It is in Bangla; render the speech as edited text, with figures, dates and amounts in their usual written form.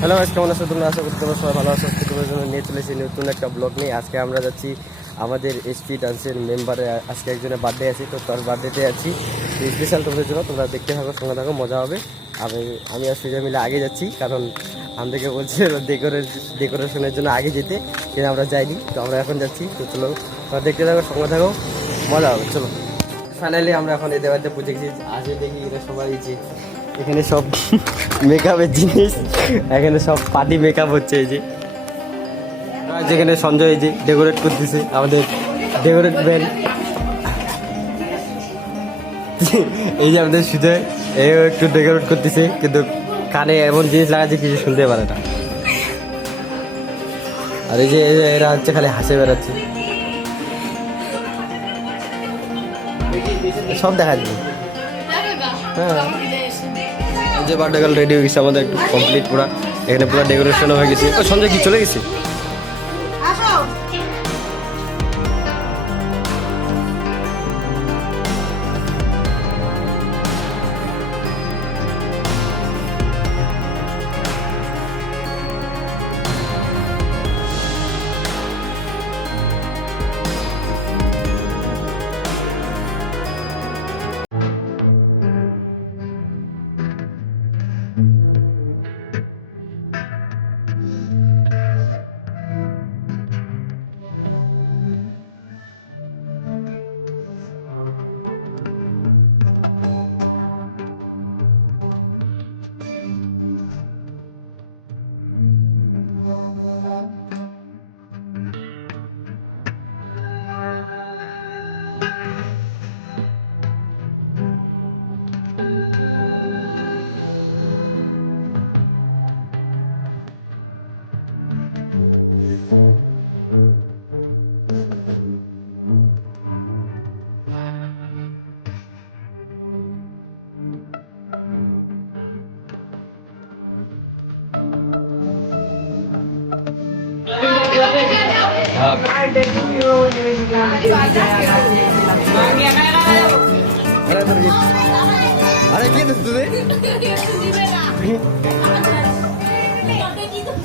হ্যালো গাইস, কেমন আছো তোমরা? আশা করি তোমরা সবাই ভালো আছো। তোমাদের জন্য নিয়ে চলেছি নতুন একটা ব্লগ নিয়ে। আজকে আমরা যাচ্ছি আমাদের এসপি ডান্সের মেম্বারে, আজকে একজনের বার্থডে আছে, তো তার বার্থডেতে আছি স্পেশাল তোমাদের জন্য। তোমরা দেখতে থাকো, সঙ্গে থাকো, মজা হবে। আমি আর সুজা মিলে আগে যাচ্ছি, কারণ আমাদেরকে বলছে ডেকোরেশনের জন্য আগে যেতে, কিন্তু আমরা যাইনি। তো আমরা এখন যাচ্ছি, তো চলো তোমরা দেখতে থাকো, সঙ্গে থাকো, মজা হবে। চলো, ফাইনালি আমরা এখন এদের বাড়িতে পৌঁছে গেছি। আজকে দেখি এরা সবাই যে এখানে সব মেকআপের জিনিস, এখানে সব পার্টি মেকআপ হচ্ছে। এই যে যেখানে সঞ্জয় এই যে ডেকোরেট করতেছে, আমাদের ডেকোরেট ম্যান। এই যে আমাদের সুজয়, এও একটু ডেকোরেট করতেছে, কিন্তু কানে এমন জিনিস লাগাচ্ছে কিছু শুনতে পারে না। আর এই যে এরা হচ্ছে খালি হাসে বেড়াচ্ছে, সব দেখা যাচ্ছে। হ্যাঁ, যে বার্থডে গার্ল রেডি হয়ে গেছে আমাদের, একটু কমপ্লিট পুরা। এখানে পুরো ডেকোরেশন হয়ে গেছে। ও সঞ্জয় কি চলে গেছে? আরে কি তুই